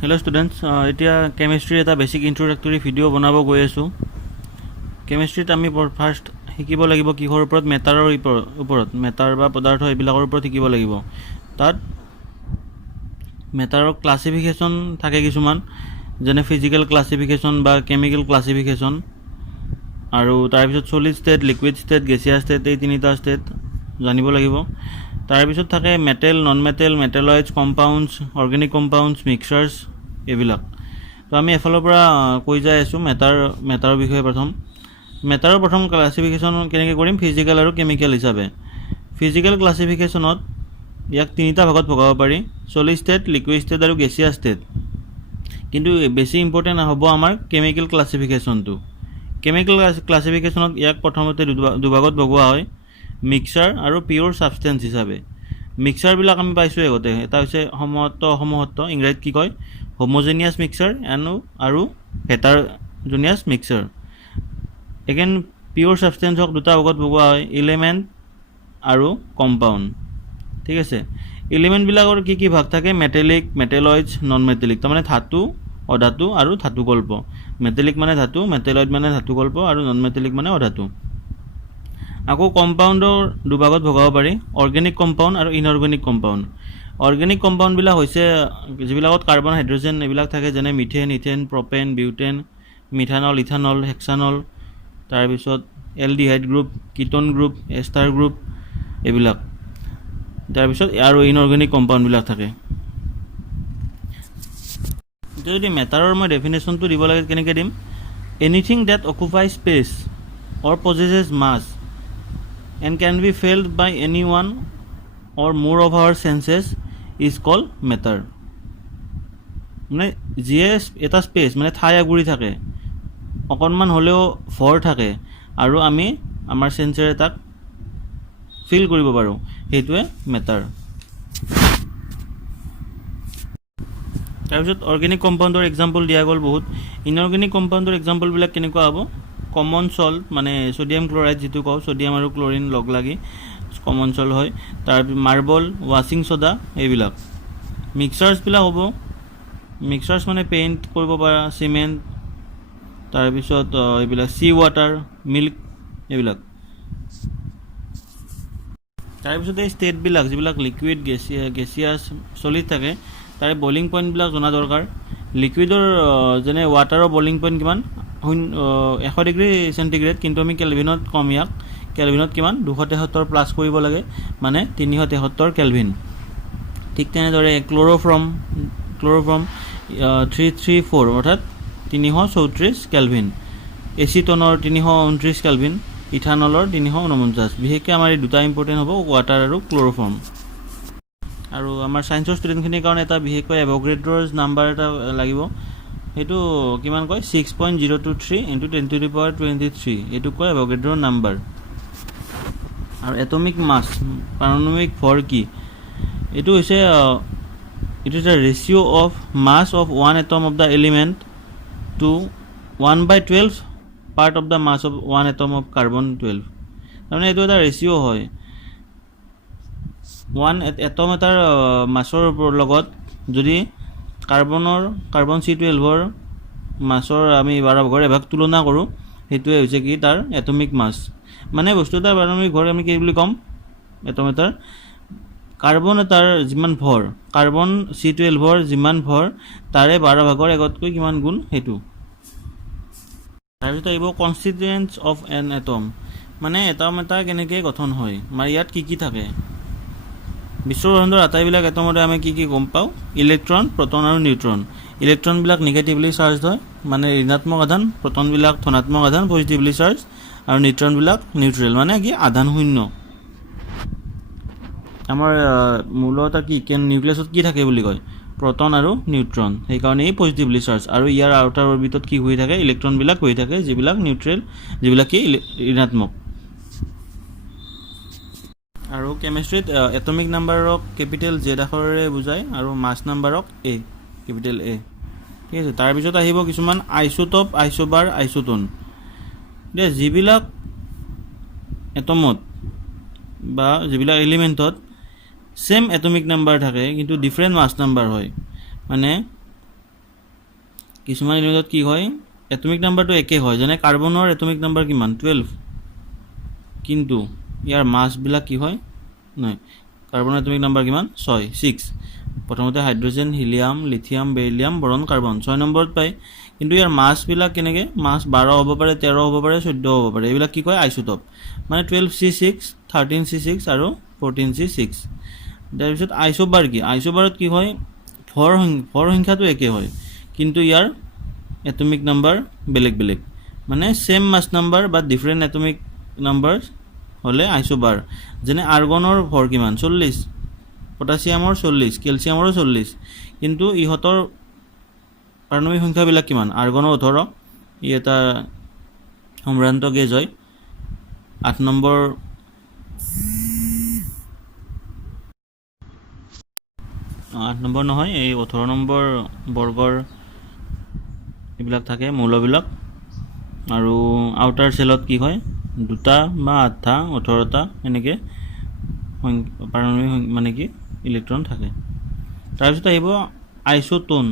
Hello students এতিয়া chemistry এটা basic ইন্ট্ৰোডাক্টৰি video বনাব গৈ আছো কেমিষ্ট্ৰিত আমি ফাৰ্স্ট শিকিব লাগিব কিহৰ ওপৰত মেটাৰৰ ওপৰত মেটাৰ বা পদাৰ্থ এইবিলাকৰ ওপৰত শিকিব লাগিব তাত মেটাৰৰ ক্লাসিফিকেশন থাকে কিছুমান যেনে ফিজিক্যাল ক্লাসিফিকেশন বা কেমিক্যাল ক্লাসিফিকেশন আৰু তাৰ পিছত solid state liquid state gaseous state এই তিনিটা স্টেট জানিব লাগিব তাৰ পিছত থাকে metal non metal metalloids compounds organic compounds mixtures এবিলাক তো আমি এফালৰ পৰা কৈ যাই আছো মেটাৰৰ বিষয়ে মেটাৰৰ প্ৰথম ক্লাসিফিকেশন কেনেকৈ কৰিম ফিজিক্যাল আৰু কেমিক্যাল হিচাপে ফিজিক্যাল ক্লাসিফিকেশনত ইয়াক তিনিটা ভাগত ভগাব পাৰি সলিড স্টেট লিকুইড স্টেট আৰু গেসিয়াস স্টেট কিন্তু বেছি ইম্পৰ্টেন্ট হ'ব আমাৰ কেমিক্যাল ক্লাসিফিকেশনটো কেমিক্যাল ক্লাসিফিকেশনত ইয়াক প্ৰথমতে দুভাগত ভগোৱা হয় মিক্সাৰ আৰু পিওৰ সাবস্টেন্স হিচাপে মিক্সাৰ বিলাক আমি পাইছো আগতে এটা হৈছে সমহত্ত ইংৰাজীত কি কয় হোমোজেনিয়াস মিক্সাৰ আৰু হেটাৰজেনিয়াস মিক্সাৰ এগেইন পিওৰ সাবস্টেন্সক দুটা ভাগত ভগোৱা হয় এলিমেন্ট আৰু কম্পাউন্ড ঠিক আছে এলিমেন্ট বিলাকৰ কি ভাগ থাকে মেটেলিক মেটেলয়েডস নন মেটেলিক তাৰমানে ধাতু অধাতু আৰু ধাতু কল্প মেটেলিক মানে ধাতু মেটেলয়েড মানে ধাতু কল্প আৰু নন মেটেলিক মানে অধাতু আকৌ কম্পাউন্ডৰ দুভাগত ভগাব পাৰি অৰ্গানিক কম্পাউন্ড আৰু ইনঅৰ্গানিক কম্পাউন্ড অৰ্গানিক কম্পাউন্ড বিলাক হৈছে যিবিলাকত কাৰ্বন হাইড্ৰোজেন এইবিলাক থাকে যেনে methane ethane propane butane methanol ethanol hexanol তাৰ পিছত aldehyde group ketone group ester group এইবিলাক তাৰ পিছত আৰু ইনঅৰ্গানিক কম্পাউন্ড বিলাক থাকে যদি মেটাৰৰ মই ডেফিনেশনটো দিব লাগে কেনেকৈ দিম anything that অকুপাইজ space or possesses mass and can be felt by anyone or more of our senses is called matter মানে জিএস এটা স্পেস মানে ঠাই আগুৰি থাকে অকণমান হলেও ভৰ থাকে আৰু আমি আমাৰ সেন্সৰে তাক ফিল কৰিব পাৰো হেতুৱে মেটাৰ তাৰপিছত অৰ্গানিক কম্পাউন্ডৰ এক্সাম্পল দিয়া গল বহুত ইনঅৰ্গানিক কম্পাউন্ডৰ এক্সাম্পল বিলাক কেনেকুৱা হ'ব কমন সল্ট মানে সোডিয়াম ক্লোৰাইড যেটো কও সোডিয়াম আৰু ক্লোৰিন লগ লাগি কমন সল্ট হয় তাৰ মাৰ্বল ওয়াশিং সোডা এইবিলাক মিক্সাৰ্স বিলাক হ'ব মিক্সাৰ্স মানে পেইন্ট কৰিব পৰা সিমেন্ট তাৰ পিছত এইবিলাক সি ওয়াটাৰ মিল্ক এইবিলাক তাৰ পিছত এই স্টেট বিলাক যিবিলাক লিকুইড গেসিয়াস সলিড থাকে তাৰ বইলিং পইণ্ট বিলাক জনা দৰকাৰ লিকুইডৰ যেনে ওয়াটাৰৰ বইলিং পইণ্ট কিমান 100 ডিগ্ৰী সেন্টিগ্ৰেড কিন্তু আমি কেলভিনত কম ইয়াক কেলভিনত কিমান 273 প্লাস কৰিব লাগে মানে 373 কেলভিন ঠিক তেনেদৰে ক্লোৰোফৰ্ম 334 অৰ্থাৎ 334 কেলভিন এচিটনৰ 329 কেলভিন ইথানলৰ 349 বিশেষকৈ আমাৰ এই দুটা ইম্পৰ্টেন্ট হ'ব ওয়াটাৰ আৰু ক্লোৰোফৰ্ম আৰু আমাৰ সায়েন্সৰ ষ্টুডেণ্টখিনিৰ কাৰণে এটা বিশেষকৈ এভোগাড্ৰোৰ নাম্বাৰ এটা লাগিব এটো কিমান কয় 6.023 * 10^23 এটো কয় এভোগাড্ৰোৰ নাম্বাৰ আৰু এটমিক মাস পাৰমাণবিক ভৰ কি এটো হৈছে it is a ratio of mass of one atom of the element to 1/12 part of the mass of one atom of carbon 12 তাৰমানে এটো এটা ৰেশিও হয় ওয়ান এটম এটাৰ মাছৰ লগত যদি কাৰ্বন C12ৰ মাছৰ আমি 12 ভাগ তুলনা কৰো হেতুৱে হৈছে কি তাৰ এটমিক মাস মানে বস্তু এটাৰ পাৰমাণবিক ভৰ আমি কি বুলি কম এটম এটাৰ কাৰ্বন এটাৰ যিমান ভৰ কাৰ্বন C12ৰ যিমান ভৰ তাৰে 12 ভাগৰ একতকৈ কিমান গুণ হেতু তাৰপিছত আহিব কনস্টিটুয়েন্টস অফ এন এটম মানে এটম এটা কেনেকৈ গঠন হয় মানে ইয়াত কি থাকে বিশ্বব্ৰহ্মাণ্ডৰ আটাইবিলাক এটমৰে আমি কি গম পাও ইলেক্ট্ৰন প্ৰটন আৰু নিউট্ৰন ইলেক্ট্ৰন বিলাক নেগেটিভলি চাৰ্জড হয় মানে ঋণাত্মক আধান প্ৰটন বিলাক ধনাত্মক আধান পজিটিভলি চাৰ্জ আৰু নিউট্ৰন বিলাক নিউট্ৰেল মানে কি আধান শূন্য আমাৰ মূলত কি নিউক্লিয়াছত কি থাকে বুলি কয় প্ৰটন আৰু নিউট্ৰন সেই কাৰণে এই পজিটিভলি চাৰ্জ আৰু ইয়াৰ আউটাৰ অৰবিটত কি হৈ থাকে ইলেক্ট্ৰন বিলাক হৈ থাকে যিবিলাক নিউট্ৰেল যিবিলাক কি ঋণাত্মক আৰু কেমিষ্ট্ৰিত এটমিক নাম্বাৰক ক্যাপিটেল Z আখৰেৰে বুজায় আৰু মাস নাম্বাৰক A ক্যাপিটেল A ঠিক আছে তাৰ পিছত আহিব কিছুমান আইসোটোপ আইসোবাৰ আইসোটোন দে যিবিলাক এটমত বা যিবিলাক এলিমেন্টত সেম এটমিক নাম্বার থাকে কিন্তু ডিফারেন্ট মাস নাম্বার হয় মানে কিছুমান এলিমেণ্টত কি হয় এটমিক নাম্বাৰটো একে হয়, যেনে কাৰ্বনৰ এটমিক নাম্বাৰ কিমান 12, কিন্তু ইয়াৰ মাছবিলাক কি হয় নহয়, কাৰ্বনৰ এটমিক নাম্বাৰ কিমান 6. প্ৰথমতে hydrogen, helium, lithium, beryllium, boron, carbon 6 নম্বৰত পায়, কিন্তু ইয়াৰ মাছবিলাক কেনেকৈ মাছ 12 হ'ব পাৰে, 13 হ'ব পাৰে, 14 হ'ব পাৰে, এইবিলাক কি কয় আইচোটপ, মানে 12C6, 13C6 আৰু 14C6. তাৰপিছত আইচোবাৰ কি, আইচোবাৰত কি হয় ভৰ সংখ্যাটো একে হয়, কিন্তু ইয়াৰ এটমিক নাম্বাৰ বেলেগ বেলেগ, মানে সেম মাছ নাম্বাৰ বা ডিফাৰেণ্ট এটমিক নাম্বাৰ হ'লে আইচোবাৰ। যেনে আৰ্গনৰ ভৰ কিমান 40, পটাছিয়ামৰ 40, কেলছিয়ামৰো 40, কিন্তু ইহঁতৰ পাৰমাণৱিক সংখ্যাবিলাক কিমান, আৰ্গনৰ 18, ই এটা সম্ভ্ৰান্ত গেছ হয়। 8 নম্বৰ নহয়, এই 18 নম্বৰ বৰ্গৰ এইবিলাক থাকে মৌলবিলাক, আৰু আউটাৰ চেলত কি হয় 2টা বা 8টা 18টা এনেকৈ পাৰমাণৱিক মানে কি ইলেক্ট্ৰন থাকে। তাৰপিছত আহিব আইচোটোন।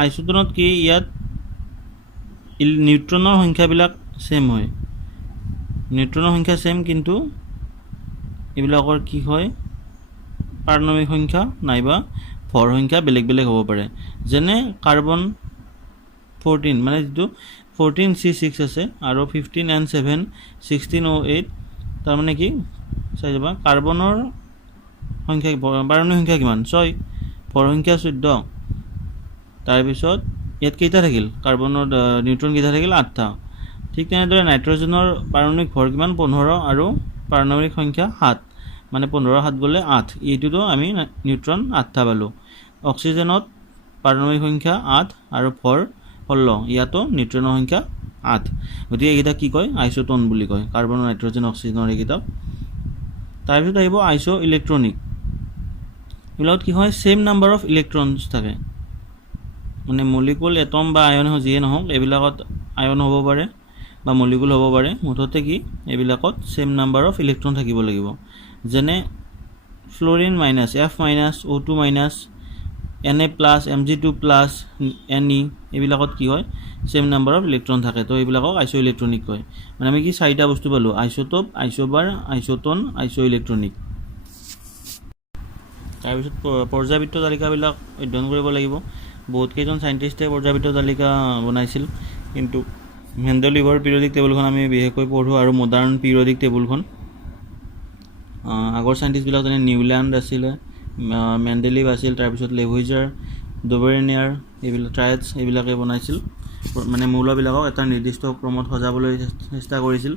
আইচোটোনত কি ইয়াত নিউট্ৰনৰ সংখ্যাবিলাক সেম হয়, নিউট্ৰনৰ সংখ্যা সেম, কিন্তু এইবিলাকৰ কি হয় পাৰমাণৱিক সংখ্যা নাইবা ভৰ সংখ্যা বেলেগ বেলেগ হ'ব পাৰে। যেনে কাৰ্বন 14 মানে যিটো 14C6 আছে আৰু 15N7 16O8, তাৰমানে কি চাই যাবা কাৰ্বনৰ সংখ্যা পাৰমাণৱিক সংখ্যা কিমান 6, ভৰ সংখ্যা 14। তাৰপিছত ইয়াত কেইটা থাকিল কাৰ্বনৰ নিউট্ৰন কেইটা থাকিল 8টা। ঠিক তেনেদৰে নাইট্ৰজেনৰ পাৰমাণৱিক ভৰ কিমান 15 আৰু পাৰমাণৱিক সংখ্যা 7, মানে 15 7 গ'লে 8, এইটোতো আমি নিউট্ৰন 8টা পালোঁ। অক্সিজেনত পাৰমাণৱিক সংখ্যা 8 আৰু ভৰ 16, ইয়াতো নিউট্ৰনৰ সংখ্যা 8, গতিকে এইকেইটা কি কয় আইচোটোন বুলি কয়, কাৰ্বন, নাইট্ৰজেন, অক্সিজেনৰ এইকেইটা। তাৰপিছত আহিব আইচো ইলেক্ট্ৰনিক। এইবিলাকত কি হয় সেম নাম্বাৰ অফ ইলেক্ট্ৰনছ থাকে, মানে মলিকুল এটম বা আয়ন যিয়ে নহওক এইবিলাকত আয়ন হ'ব পাৰে বা মলিকুল হ'ব পাৰে, মুঠতে কি এইবিলাকত সেম নাম্বাৰ অফ ইলেক্ট্ৰন থাকিব লাগিব। যেনে fluorine minus F minus O2 minus Na plus Mg2 plus Ne, এইবিলাকত কি হয় সেম নাম্বাৰ অফ ইলেক্ট্ৰন থাকে, তো এইবিলাকক আইচো ইলেক্ট্ৰনিক কয়। মানে আমি কি 4টা বস্তু পালোঁ, আইচোটোপ, আইচোবাৰ, আইচোটোন, আইচো ইলেক্ট্ৰনিক। তাৰপিছত পৰ্যাবৃত্ত তালিকাবিলাক অধ্যয়ন কৰিব লাগিব। বহুতকেইজন চাইণ্টিষ্টে পৰ্যাবৃত্ত তালিকা বনাইছিল, কিন্তু মেণ্ডেলিভৰ পিৰিয়ডিক টেবুলখন আমি বিশেষকৈ পঢ়োঁ, আৰু মডাৰ্ণ পিৰিয়ডিক টেবুলখন আগৰ চাইণ্টিষ্টবিলাক যেনে নিউল্যাণ্ড আছিলে, মেণ্ডেলিভ আছিল, তাৰপিছত লেভুইজাৰ, ডোবেৰনিয়াৰ, এইবিলাক ট্ৰায়েটছ এইবিলাকে বনাইছিল, মানে মৌলবিলাকক এটা নিৰ্দিষ্ট ক্ৰমত সজাবলৈ চেষ্টা কৰিছিল।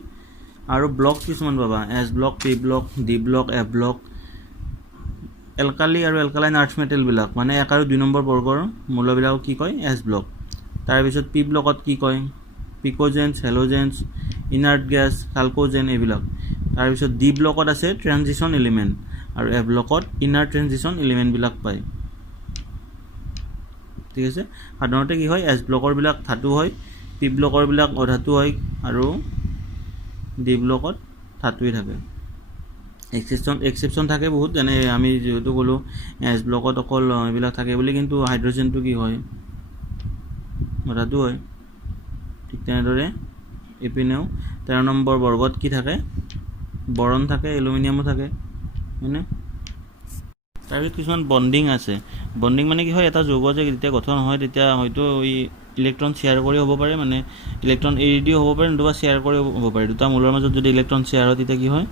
আৰু ব্লক কিছুমান পাবা, S block, P block, D block, F block. Alkali আৰু এলকালাইন আৰ্থ মেটেলবিলাক মানে 1 আৰু 2 নম্বৰ বৰ্গৰ মৌলবিলাকক কি কয় S ব্লক। তাৰপিছত P ব্লকত কি কয় পিকোজেন্স, হেলোজেন্স, ইনাৰ্ট গেছ, চালকোজেন এইবিলাক। তাৰপিছত D ব্লকত আছে ট্ৰানজিশ্যন এলিমেণ্ট, আৰু F ব্লকত ইনাৰ ট্ৰানজিশ্যন এলিমেণ্টবিলাক পায়। ঠিক আছে, সাধাৰণতে কি হয় S ব্লকৰবিলাক ধাতু হয়, P ব্লকৰবিলাক অধাতু হয়, আৰু D ব্লকত ধাতুৱেই থাকে। এক্সেপশ্যন থাকে বহুত, যেনে আমি যিহেতু ক'লোঁ S ব্লকত অকল এইবিলাক থাকে বুলি, কিন্তু হাইড্ৰজেনটো কি হয় অধাতু হয়। ঠিক তেনেদৰে এইপিনেও 13 নম্বৰ বৰ্গত কি থাকে বৰণ থাকে, এলুমিনিয়ামো থাকে, হয়নে। তাৰপিছত কিছুমান বণ্ডিং আছে। বণ্ডিং মানে কি হয় এটা যৌগ যে যেতিয়া গঠন হয় তেতিয়া হয়তো এই ইলেক্ট্ৰন শ্বেয়াৰ কৰি হ'ব পাৰে, মানে ইলেক্ট্ৰন এৰি দিও হ'ব পাৰে, নতুবা শ্বেয়াৰ কৰি হ'ব পাৰে। দুটা মৌলৰ মাজত যদি ইলেক্ট্ৰন শ্বেয়াৰ হয় তেতিয়া কি হয়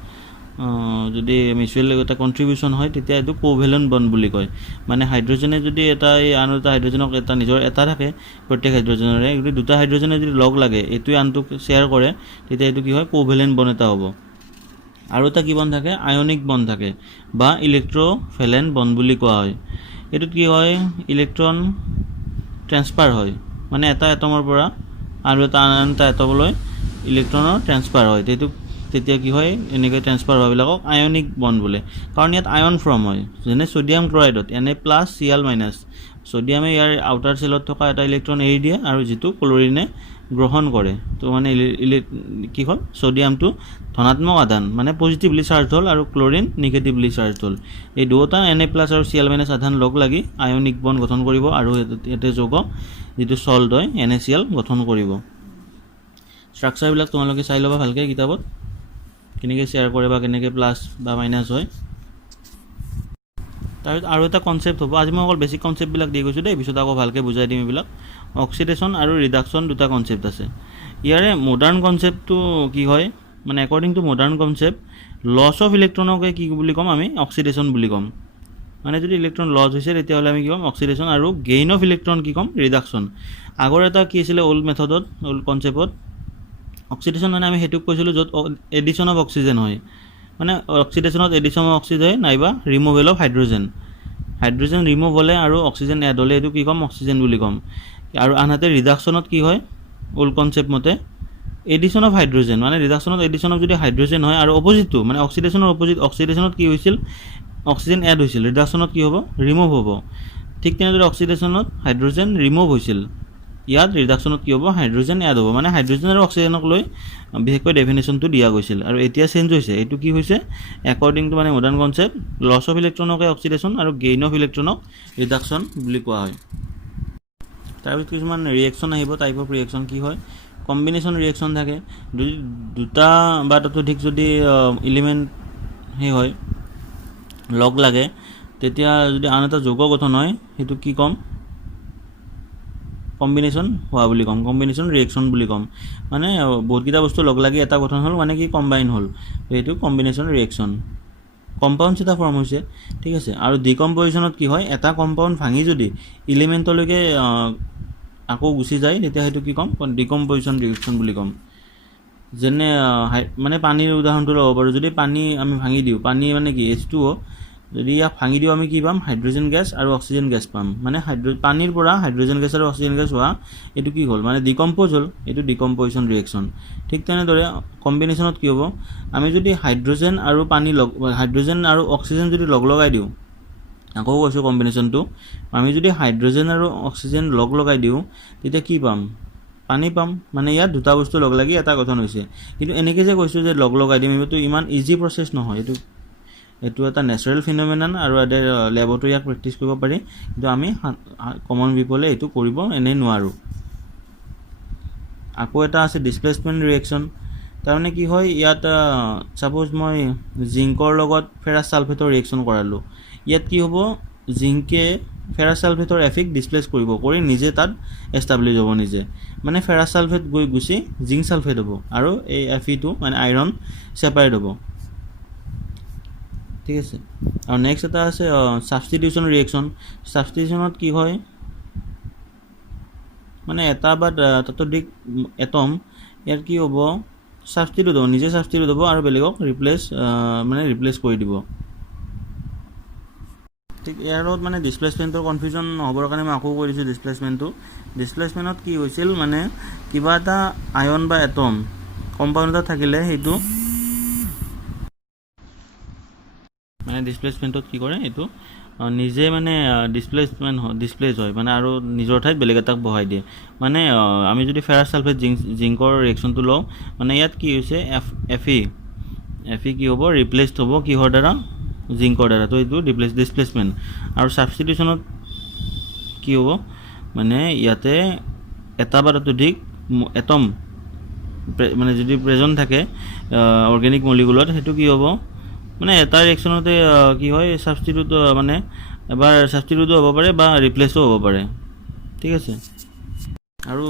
যদি মিউচুৱেল এটা কণ্ট্ৰিবিউশ্যন হয় তেতিয়া এইটো কোভেলেণ্ট বণ্ড বুলি কয়। মানে হাইড্ৰজেনে যদি এটা আন এটা হাইড্ৰজেনক এটা নিজৰ এটা থাকে প্ৰত্যেক হাইড্ৰজেনৰে, যদি দুটা হাইড্ৰজেনে যদি লগ লাগে এইটোৱে আনটোক শ্বেয়াৰ কৰে তেতিয়া এইটো কি হয় কোভেলেণ্ট বণ্ড এটা হ'ব। আৰু এটা কি বণ্ড থাকে আয়নিক বণ্ড থাকে বা ইলেক্ট্ৰভেলেণ্ট বণ্ড বুলি কোৱা হয়। এইটোত কি হয় ইলেক্ট্ৰন ট্ৰেন্সফাৰ হয়, মানে এটা এটমৰ পৰা আৰু এটা আন এটা এটমলৈ ইলেক্ট্ৰনৰ ট্ৰেন্সফাৰ হয়, তেতিয়া কি হয় এনেকৈ ট্ৰেন্সফাৰ হোৱাবিলাকক আয়নিক বণ্ড বোলে, কাৰণ ইয়াত আয়ন ফৰ্ম হয়। যেনে ছ'ডিয়াম ক্লৰাইডত Na+Cl-, ছ'ডিয়ামে ইয়াৰ আউটাৰ চেলত থকা এটা ইলেক্ট্ৰন এৰি দিয়ে আৰু যিটো ক্লৰিনে গ্ৰহণ কৰে, তো মানে কি হ'ল ছ'ডিয়ামটো ধনাত্মক আধান মানে পজিটিভলি চাৰ্জ হ'ল আৰু ক্লৰিন নিগেটিভলি চাৰ্জ হ'ল। এই দুয়োটা Na+ আৰু Cl- আধান লগ লাগি আয়নিক বণ্ড গঠন কৰিব আৰু ইয়াতে যৌগ যিটো সল্ট হয় NaCl গঠন কৰিব। ষ্ট্ৰাকচাৰবিলাক তোমালোকে চাই ল'বা ভালকৈ কিতাপত, কেনেকৈ শ্বেয়াৰ কৰে বা কেনেকৈ প্লাছ বা মাইনাছ হয়। তাৰপিছত আৰু এটা কনচেপ্ট হ'ব, আজি মই অকল বেছিক কনচেপ্টবিলাক দি গৈছোঁ দেই, পিছত আকৌ ভালকৈ বুজাই দিম এইবিলাক। অক্সিডেশ্যন আৰু ৰিডাকশ্যন দুটা কনচেপ্ট আছে। ইয়াৰে মডাৰ্ণ কনচেপ্টটো কি হয়, মানে according to modern concept loss of ইলেক্ট্ৰনকে কি বুলি ক'ম আমি, অক্সিডেশ্যন বুলি ক'ম। মানে যদি ইলেক্ট্ৰন লছ হৈছে তেতিয়াহ'লে আমি কি ক'ম, অক্সিডেশ্যন, আৰু গেইন অফ ইলেক্ট্ৰন কি ক'ম, ৰিডাকশ্যন। আগৰ এটা কি আছিলে অল্ড মেথডত, অল্ড কনচেপ্টত অক্সিডেশ্যন মানে আমি সেইটোক কৈছিলোঁ য'ত এডিশ্যন অফ অক্সিজেন হয়, মানে অক্সিডেশ্যনত এডিশ্যন অফ অক্সিজেন হয় নাইবা removal of hydrogen. Hydrogen remove হ'লে আৰু অক্সিজেন এড হ'লে এইটো কি ক'ম, অক্সিজেন বুলি ক'ম। আৰু আনহাতে ৰিডাকশ্যনত কি হয়, অল্ড কনচেপ্ট মতে এডিশ্যন অফ হাইড্ৰজেন, মানে ৰিডাকশ্যনত এডিশ্যন অফ যদি হাইড্ৰজেন হয় আৰু অপজিটটো মানে অক্সিডেশ্যনৰ অপজিট, অক্সিডেশ্যনত কি হৈছিল, অক্সিজেন এড হৈছিল, ৰিডাকশ্যনত কি হ'ব, ৰিমুভ হ'ব। ঠিক তেনেদৰে অক্সিডেশ্যনত হাইড্ৰজেন ৰিমুভ হৈছিল, ইয়াত ৰিডাকশ্যনত কি হ'ব, হাইড্ৰজেন এড হ'ব। মানে হাইড্ৰজেন আৰু অক্সিজেনক লৈ বিশেষকৈ ডেফিনেশ্যনটো দিয়া গৈছিল, আৰু এতিয়া চেঞ্জ হৈছে। এইটো কি হৈছে, একৰ্ডিং টু মানে মডাৰ্ণ কনচেপ্ট লছ অফ ইলেক্ট্ৰনকে অক্সিডেশ্যন আৰু গেইন অফ ইলেক্ট্ৰনক ৰিডাকশ্যন বুলি কোৱা হয়। তাৰপিছত কিছুমান ৰিয়েকশ্যন আহিব, টাইপ অফ ৰিয়েকশ্যন কি হয়, কম্বিনেশ্যন ৰিয়েকশ্যন থাকে। যদি দুটা বা ততোধিক যদি এলিমেণ্ট সেই হয় লগ লাগে, তেতিয়া যদি আন এটা যৌগ গঠন হয় সেইটো কি ক'ম, কম্বিনেশ্যন হোৱা বুলি ক'ম, কম্বিনেশ্যন ৰিয়েকশ্যন বুলি ক'ম। মানে বহুতকেইটা বস্তু লগ লাগি এটা গঠন হ'ল, মানে কি কম্বাইন হ'ল, সেইটো কম্বিনেশ্যন ৰিয়েকশ্যন। কম্পাউণ্ডছ এটা ফৰ্ম হৈছে, ঠিক আছে। আৰু ডিকম্পজিশ্যনত কি হয়, এটা কম্পাউণ্ড ভাঙি যদি ইলিমেণ্টলৈকে আকৌ গুচি যায় তেতিয়া সেইটো কি ক'ম, ডিকম্পজিশ্যন ৰিয়েকশ্যন বুলি ক'ম। যেনে মানে পানীৰ উদাহৰণটো ল'ব পাৰোঁ, যদি পানী আমি ভাঙি দিওঁ, পানী মানে কি H2O, যদি ইয়াক ভাঙি দিওঁ আমি কি পাম, হাইড্ৰজেন গেছ আৰু অক্সিজেন গেছ পাম। মানে পানীৰ পৰা হাইড্ৰজেন গেছ আৰু অক্সিজেন গেছ হোৱা এইটো কি হ'ল, মানে ডিকম্প'জ হ'ল, এইটো ডিকম্পজিশ্যন ৰিয়েকশ্যন। ঠিক তেনেদৰে কম্বিনেশ্যনত কি হ'ব, আমি যদি হাইড্ৰজেন আৰু পানী হাইড্ৰজেন আৰু অক্সিজেন যদি লগ লগাই দিওঁ, আকৌ কৈছোঁ কম্বিনেশ্যনটো, আমি যদি হাইড্ৰজেন আৰু অক্সিজেন লগ লগাই দিওঁ তেতিয়া কি পাম, পানী পাম। মানে ইয়াত দুটা বস্তু লগ লাগি এটা গঠন হৈছে। কিন্তু এনেকৈ যে কৈছোঁ যে লগ লগাই দিম, এইটো ইমান ইজি প্ৰচেছ নহয়, এইটো এটা নেচাৰেল ফিন'মেনন, আৰু লেবতো ইয়াক প্ৰেক্টিছ কৰিব পাৰি, কিন্তু আমি কমন পিপলে এইটো কৰিব এনেই নোৱাৰোঁ। আকৌ এটা আছে ডিছপ্লেচমেণ্ট ৰিয়েকশ্যন। তাৰমানে কি হয়, ইয়াত ছাপ'জ মই জিংকৰ লগত ফেৰাছ ছালফেটৰ ৰিয়েকশ্যন কৰালোঁ, ইয়াত কি হ'ব, জিংকে ফেৰাছ ছালফেটৰ এফিক ডিছপ্লেচ কৰিব, কৰি নিজে তাত এষ্টাব্লিছ হ'ব নিজে। মানে ফেৰাছ ছালফেট গৈ গুচি জিংক ছালফেট হ'ব, আৰু এই এফিটো মানে আইৰণ ছেপাৰেট হ'ব, ঠিক আছে। আৰু নেক্সট এটা আছে ছাবষ্টিটিউশ্যন ৰিয়েকশ্যন। ছাবষ্টিটিউশ্যনত কি হয়, মানে এটা বা ততোধিক এটম ইয়াত কি হ'ব, ছাবষ্টিটিউট হ'ব, নিজে ছাবষ্টিটিউট হ'ব আৰু বেলেগক ৰিপ্লেচ কৰি দিব। ঠিক ইয়াৰ লগত মানে ডিছপ্লেচমেণ্টৰ কনফিউজন নহ'বৰ কাৰণে মই আকৌ কৈ দিছোঁ ডিছপ্লেচমেণ্টত কি হৈছিল, মানে কিবা এটা আয়ন বা এটম কম্পাউণ্ড এটা থাকিলে সেইটো মানে ডিছপ্লেচমেণ্টত কি কৰে, এইটো নিজে মানে ডিছপ্লেচ হয়, মানে আৰু নিজৰ ঠাইত বেলেগ এটাক বহাই দিয়ে। মানে আমি যদি ফেৰাছ ছালফেট জিংকৰ ৰিয়েকশ্যনটো লওঁ, মানে ইয়াত কি হৈছে, এফি কি হ'ব, ৰিপ্লেচড হ'ব কিহৰ দ্বাৰা, জিংকৰ দ্বাৰা, তো এইটো ডিছপ্লেচমেণ্ট। আৰু ছাবষ্টিটিউশ্যনত কি হ'ব, মানে ইয়াতে এটা বা ততোধিক এটম মানে যদি প্ৰেজেণ্ট থাকে অৰ্গেনিক মলিকুলত, সেইটো কি হ'ব, মানে এটা ৰিয়েকশ্যনতে কি হয়, ছাবষ্টিটিউট মানে এবাৰ ছাবষ্টিটিউটো হ'ব পাৰে বা ৰিপ্লেচো হ'ব পাৰে, ঠিক আছে। আৰু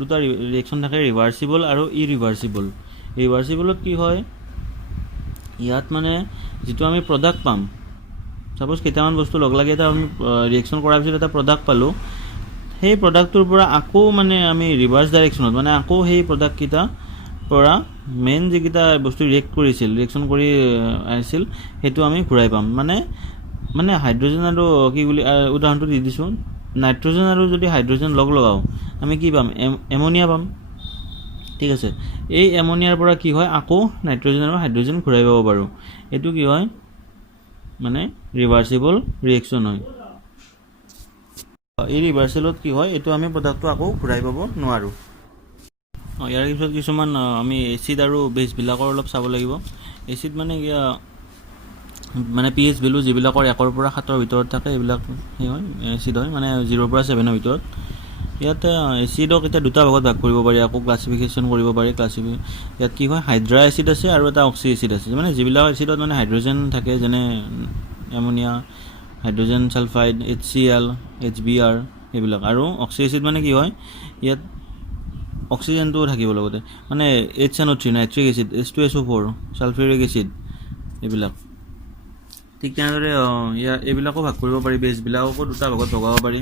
দুটা ৰিয়েকশ্যন থাকে, ৰিভাৰ্চিবল আৰু ইৰিভাৰ্চিবল। ৰিভাৰ্চিবলত কি হয়, ইয়াত মানে যিটো আমি প্ৰডাক্ট পাম, ছাপ'জ কেইটামান বস্তু লগ লাগি এটা আমি ৰিয়েকশ্যন কৰাৰ পিছত এটা প্ৰডাক্ট পালোঁ, সেই প্ৰডাক্টটোৰ পৰা আকৌ মানে আমি ৰিভাৰ্ছ ডাইৰেকশ্যনত, মানে আকৌ সেই প্ৰডাক্টকেইটা পৰা মেইন যিকেইটা বস্তু ৰিয়েকশ্যন কৰি আহিছিল সেইটো আমি ঘূৰাই পাম। মানে হাইড্ৰজেন আৰু কি বুলি উদাহৰণটো দি দিছোঁ, নাইট্ৰজেন আৰু যদি হাইড্ৰজেন লগ লগাওঁ আমি কি পাম, এমনিয়া পাম, ঠিক আছে। এই এমনিয়াৰ পৰা কি হয়, আকৌ নাইট্ৰজেন আৰু হাইড্ৰজেন ঘূৰাই পাব পাৰোঁ। এইটো কি হয়, মানে ৰিভাৰ্চিবল ৰিয়েকশ্যন হয়। এই ৰিভাৰ্চেলত কি হয়, এইটো আমি প্ৰডাক্টটো আকৌ ঘূৰাই পাব নোৱাৰোঁ। ইয়াৰ পিছত কিছুমান আমি এচিড আৰু বেছবিলাকৰ অলপ চাব লাগিব। এচিড মানে pH ভেলু যিবিলাকৰ 1 পৰা 7 ভিতৰত থাকে এইবিলাক সেই হয় এচিড হয়, মানে 0 পৰা 7 ভিতৰত। ইয়াতে এচিডক এতিয়া দুটা ভাগত ভাগ কৰিব পাৰি, আকৌ ক্লাছিফিকেশ্যন কৰিব পাৰি। ইয়াত কি হয়, হাইড্ৰা এচিড আছে আৰু এটা অক্সি এচিড আছে। মানে যিবিলাক এচিডত মানে হাইড্ৰজেন থাকে, যেনে ammonia, hydrogen sulphide, HCl, HBr এইবিলাক। আৰু অক্সি এচিড মানে কি হয়, ইয়াত অক্সিজেনটো থাকিব লগতে, মানে HNO3 nitric acid, H2SO4, sulphuric acid এইবিলাক। ঠিক তেনেদৰে এইবিলাকো ভাগ কৰিব পাৰি, বেছবিলাককো দুটা ভাগত ভগাব পাৰি।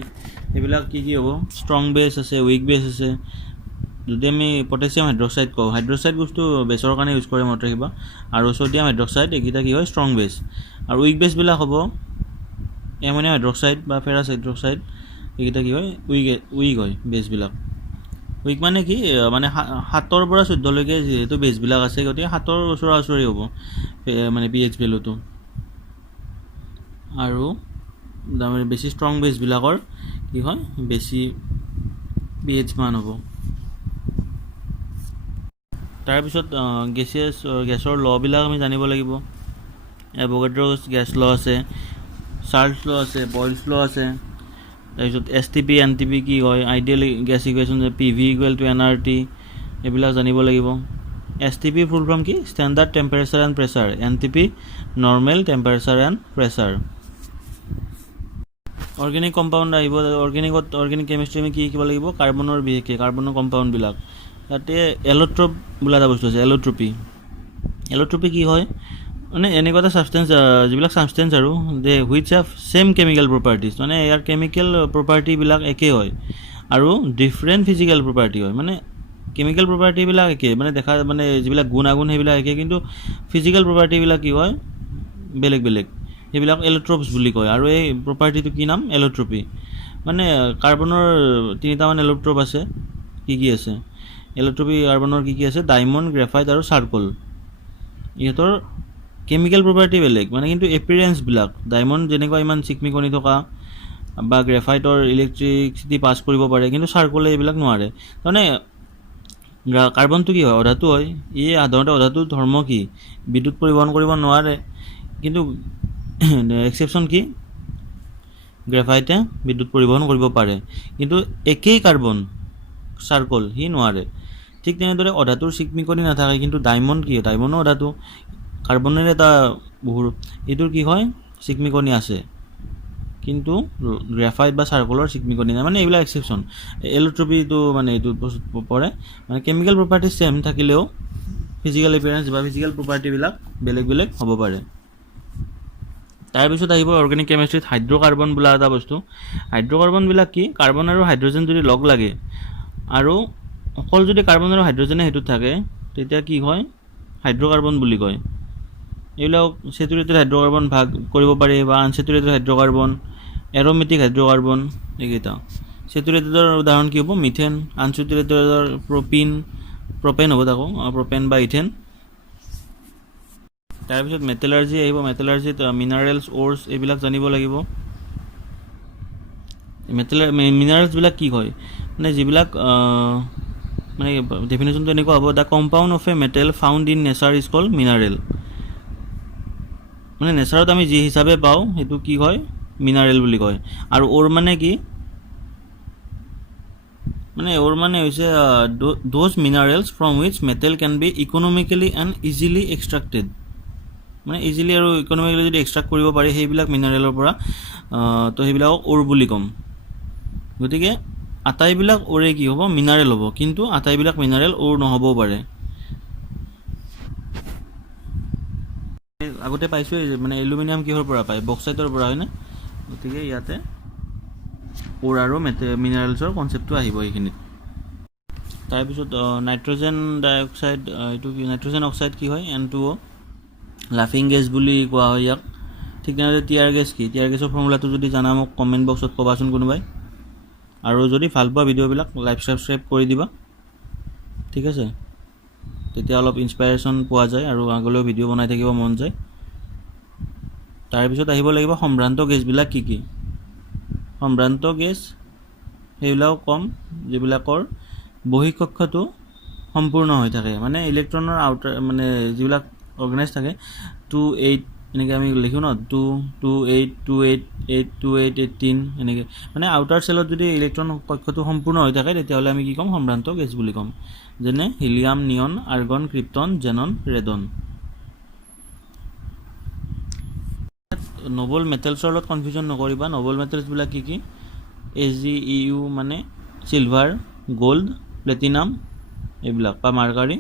এইবিলাক কি হ'ব, ষ্ট্ৰং বেছ আছে, উইক বেছ আছে। যদি আমি পটাছিয়াম হাইড্ৰক্সাইড কওঁ, হাইড্ৰক্সাইড বস্তু বেছৰ কাৰণে ইউজ কৰে মনত ৰাখিবা, আৰু ছ'ডিয়াম হাইড্ৰক্সাইড এইকেইটা কি হয়, ষ্ট্ৰং বেছ। আৰু উইক বেছবিলাক হ'ব এমনিয়াম হাইড্ৰক্সাইড বা ফেৰাছ হাইড্ৰক্সাইড, এইকেইটা কি হয়, উইক হয় বেছবিলাক। উইক মানে কি, মানে 7 পৰা 14লৈকে যিহেতু বেছবিলাক আছে, গতিকে 7ৰ ওচৰা ওচৰি হ'ব মানে pH ভেলুটো। আৰু তাৰমানে বেছি ষ্ট্ৰং বেছবিলাকৰ কি হয়, বেছি pH মান হ'ব। তাৰপিছত গেছৰ ল'বিলাক আমি জানিব লাগিব। এভোগাড্ৰ গেছ ল' আছে, চাৰ্লছ ল' আছে, বইলছ ল' আছে। তাৰপিছত STP NTP কি হয়, ideal gas equation, PV = nRT, এইবিলাক জানিব লাগিব। STP ফুল ফৰ্ম কি, standard temperature and pressure. NTP normal temperature and pressure. Organic compound আহিব। অৰ্গেনিক কেমিষ্ট্ৰি আমি কি শিকিব লাগিব, কাৰ্বনৰ বিশেষকৈ কাৰ্বনৰ কম্পাউণ্ডবিলাক। তাতে এল'ট্ৰপ বোলা এটা বস্তু আছে, এল'ট্ৰপি কি হয়, মানে এনেকুৱা এটা ছাবষ্টেঞ্চ, যিবিলাক ছাবষ্টেঞ্চ আৰু which have same chemical properties, মানে ইয়াৰ কেমিকেল প্ৰপাৰ্টিবিলাক একেই হয় আৰু ডিফাৰেণ্ট ফিজিকেল প্ৰপাৰ্টি হয়। মানে কেমিকেল প্ৰপাৰ্টিবিলাক একেই, মানে মানে যিবিলাক গুণাগুণ সেইবিলাক একেই, কিন্তু ফিজিকেল প্ৰপাৰ্টিবিলাক কি হয়, বেলেগ বেলেগ। সেইবিলাক এল'ট্ৰপছ বুলি কয়। আৰু এই প্ৰপাৰ্টিটো কি নাম, এল'ট্ৰপি। মানে কাৰ্বনৰ 3টামান এল'ট্ৰপ আছে। কি আছে এল'ট্ৰপি কাৰ্বনৰ, কি আছে, ডায়মণ্ড, গ্ৰেফাইট আৰু চাৰ্কল। ইহঁতৰ কেমিকেল প্ৰপাৰ্টি বেলেগ, মানে কিন্তু এপিৰিয়েঞ্চবিলাক, ডায়মণ্ড যেনেকুৱা ইমান চিকমিকনি থকা বা গ্ৰেফাইটৰ ইলেক্ট্ৰিচিটি পাছ কৰিব পাৰে, কিন্তু চাৰ্কলে এইবিলাক নোৱাৰে। তাৰমানে কাৰ্বনটো কি হয়, অধাতু হয়। সাধাৰণতে অধাতু ধৰ্ম কি, বিদ্যুৎ পৰিবহণ কৰিব নোৱাৰে, কিন্তু এক্সেপশ্যন কি, গ্ৰেফাইটে বিদ্যুৎ পৰিবহণ কৰিব পাৰে। কিন্তু একেই কাৰ্বন, চাৰ্কল, সি নোৱাৰে। ঠিক তেনেদৰে অধাতুৰ চিকমিকনি নাথাকে, কিন্তু ডায়মণ্ড কি, ডায়মণ্ডো অধাতু, কাৰ্বনেৰে এটা বহুত, এইটোৰ কি হয়, চিকমিকনি আছে, কিন্তু গ্ৰেফাইট বা চাৰ্কলৰ চিকমিকনি নাই। মানে এইবিলাক এক্সেপশ্যন। এল'ট্ৰপিটো মানে এইটো পৰে, মানে কেমিকেল প্ৰপাৰ্টি ছেম থাকিলেও ফিজিকেল এপিয়াৰেঞ্চ বা ফিজিকেল প্ৰপাৰ্টিবিলাক বেলেগ বেলেগ হ'ব পাৰে। তাৰপিছত আহিব অৰ্গেনিক কেমিষ্ট্ৰিত হাইড্ৰ'কাৰ্বন বোলা এটা বস্তু। হাইড্ৰ'কাৰ্বনবিলাক কি, কাৰ্বন আৰু হাইড্ৰজেন যদি লগ লাগে, আৰু অকল যদি কাৰ্বন আৰু হাইড্ৰজেনে সেইটোত থাকে, তেতিয়া কি হয়, হাইড্ৰ'কাৰ্বন বুলি কয়। এইবিলাক চেচুৰেটেড হাইড্ৰ'কাৰ্বন ভাগ কৰিব পাৰি, বা আনচেচুৰেটেড হাইড্ৰ'কাৰ্বন, এৰ'মেটিক হাইড্ৰ'কাৰ্বন, এইকেইটা। চেচুৰেটেডৰ উদাহৰণ কি হ'ব, মিথেন। আনচেচুৰেটেডৰ প্ৰপেন হ'ব, তাকো প্ৰপেন বা ইথেন। তাৰপিছত মেটেলাৰ্জি আহিব। মেটেলাৰ্জিত মিনাৰেলছ, অ'ৰ্ছ এইবিলাক জানিব লাগিব। মিনাৰেলছবিলাক কি হয়, মানে যিবিলাক, মানে ডেফিনেশ্যনটো এনেকুৱা হ'ব, the compound of a metal found in nature is called mineral. মানে নেচাৰত আমি যি হিচাপে পাওঁ সেইটো কি হয়, মিনাৰেল বুলি কয়। আৰু অ'ৰ মানে কি, মানে অ'ৰ মানে হৈছে those minerals from which metal can be economically and easily extracted. মানে ইজিলি আৰু ইকনমিকেলি যদি এক্সট্ৰাক্ট কৰিব পাৰি সেইবিলাক মিনাৰেলৰ পৰা, তো সেইবিলাকক অ'ৰ বুলি ক'ম। গতিকে আটাইবিলাক অ'ৰে কি হ'ব, মিনাৰেল হ'ব, কিন্তু আটাইবিলাক মিনাৰেল অ'ৰ নহ'বও পাৰে। আগতে পাইছোঁৱেই, মানে এলুমিনিয়াম কিহৰ পৰা পায়, বক্সাইটৰ পৰা, হয়নে? গতিকে ইয়াতে অ'ৰ আৰু মিনাৰেলছৰ কনচেপ্টটো আহিব এইখিনিত। তাৰপিছত নাইট্ৰজেন ডাইঅক্সাইড, এইটো কি, নাইট্ৰজেন অক্সাইড কি হয়, N2O, লাফিং গেছ বুলি কোৱা হয় ইয়াক। ঠিক তেনেদৰে টিয়াৰ গেছ কি, টিয়াৰ গেছৰ ফৰ্মুলাটো যদি জানা মোক কমেণ্ট বক্সত ক'বাচোন কোনোবাই। আৰু যদি ভাল পোৱা ভিডিঅ'বিলাক লাইক ছাবস্ক্ৰাইব কৰি দিবা, ঠিক আছে? তেতিয়া অলপ ইনস্পাইৰেশ্যন পোৱা যায় আৰু আগলৈও ভিডিঅ' বনাই থাকিব মন যায়। তাৰপিছত আহিব লাগিব সম্ভ্ৰান্ত গেছবিলাক কি কি। সম্ভ্ৰান্ত গেছ সেইবিলাকো কম, যিবিলাকৰ বহিঃকক্ষটো সম্পূৰ্ণ হৈ থাকে, মানে ইলেক্ট্ৰনৰ আউটাৰ, মানে যিবিলাক অৰ্গেনাইজ থাকে 2, 8 এনেকৈ আমি লিখোঁ ন 228 28 828 18 এনেকৈ মানে আউটাৰ চেলত যদি ইলেক্ট্ৰন কক্ষটো সম্পূৰ্ণ হৈ থাকে তেতিয়াহ'লে আমি কি ক'ম সম্ভ্ৰান্ত গেছ বুলি ক'ম যেনে helium neon argon krypton xenon radon noble মেটেলছৰ লগত কনফিউজন নকৰিবা নোবেল মেটেলছবিলাক কি AgEu মানে চিলভাৰ গোল্ড প্লেটিনাম এইবিলাক বা মাৰ্কাৰী